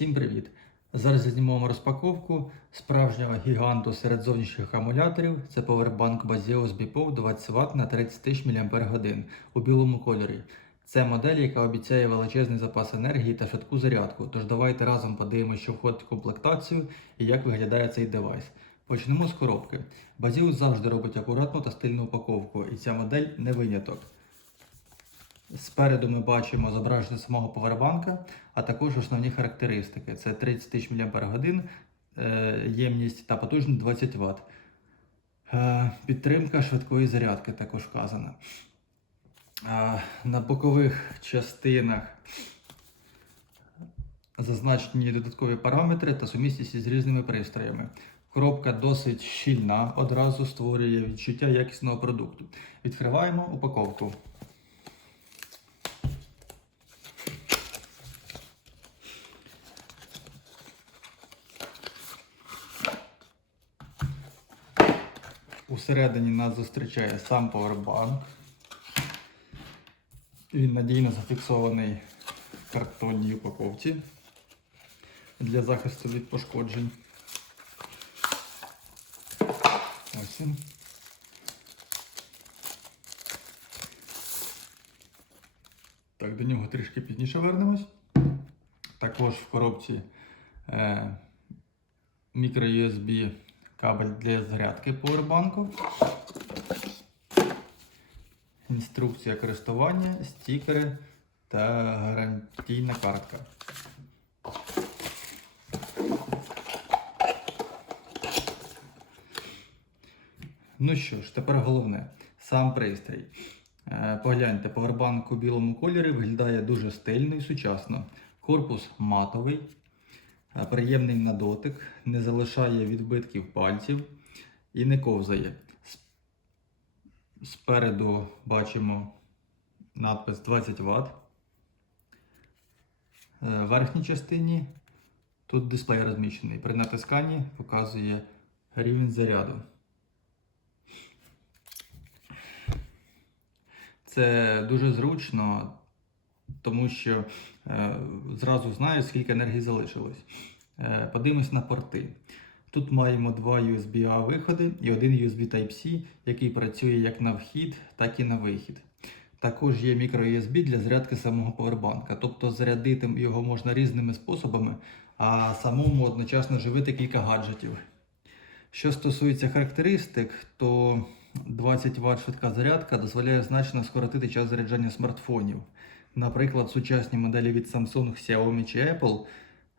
Всім привіт! Зараз знімемо розпаковку справжнього гіганту серед зовнішніх акумуляторів. Це Powerbank Baseus Bipov 20 Вт на 30 тисяч мАч у білому кольорі. Це модель, яка обіцяє величезний запас енергії та швидку зарядку. Тож давайте разом подивимося, що входить в комплектацію і як виглядає цей девайс. Почнемо з коробки. Baseus завжди робить акуратну та стильну упаковку, і ця модель не виняток. Спереду ми бачимо зображення самого повербанка, а також основні характеристики: це 30 тисяч мАч, е, ємність та потужність 20 Вт. Е, Підтримка швидкої зарядки також вказана. Е, На бокових частинах зазначені додаткові параметри та сумісність із різними пристроями. Коробка досить щільна, одразу створює відчуття якісного продукту. Відкриваємо упаковку. Усередині нас зустрічає сам повербанк. Він надійно зафіксований в картонній упаковці для захисту від пошкоджень. Ось він. Так, до нього трішки пізніше вернемось. Також в коробці е, мікро-USB кабель для зарядки поwerbanку. Інструкція користування, стікери та гарантійна картка. Ну що ж, тепер головне. Сам пристрій. Е, Погляньте, повербанк у білому кольорі виглядає дуже стильно і сучасно. Корпус матовий, приємний на дотик, не залишає відбитків пальців і не ковзає. Спереду бачимо надпис 20 Вт. Е, В верхній частині тут дисплей розміщений. При натисканні показує рівень заряду. Це дуже зручно, тому що е, зразу знаю, скільки енергії залишилось. Е, подивимось на порти. Тут маємо два USB-A виходи і один USB Type-C, який працює як на вхід, так і на вихід. Також є мікро-USB для зарядки самого повербанка, тобто зарядити його можна різними способами, а самому одночасно живити кілька гаджетів. Що стосується характеристик, то 20 Вт швидка зарядка дозволяє значно скоротити час заряджання смартфонів. Наприклад, сучасні моделі від Samsung, Xiaomi чи Apple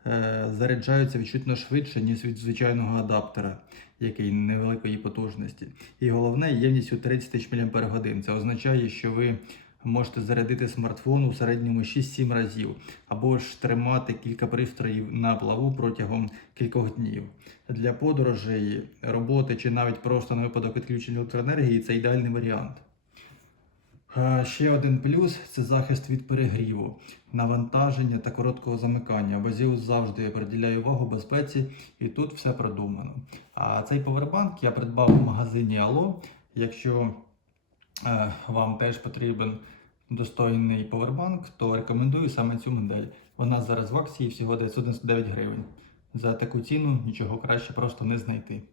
е, заряджаються відчутно швидше, ніж від звичайного адаптера, який невеликої потужності. І головне, ємність у 30 тисяч мАч. Це означає, що ви можете зарядити смартфон у середньому 6-7 разів, або ж тримати кілька пристроїв на плаву протягом кількох днів. Для подорожей, роботи чи навіть просто на випадок відключення електроенергії це ідеальний варіант. Е, Ще один плюс це захист від перегріву, навантаження та короткого замикання. Базіус завжди приділяє увагу безпеці, і тут все продумано. А цей повербанк я придбав в магазині Ало. Якщо е, вам теж потрібен достойний повербанк, то рекомендую саме цю модель. Вона зараз в акції всього 999 гривень. За таку ціну нічого краще просто не знайти.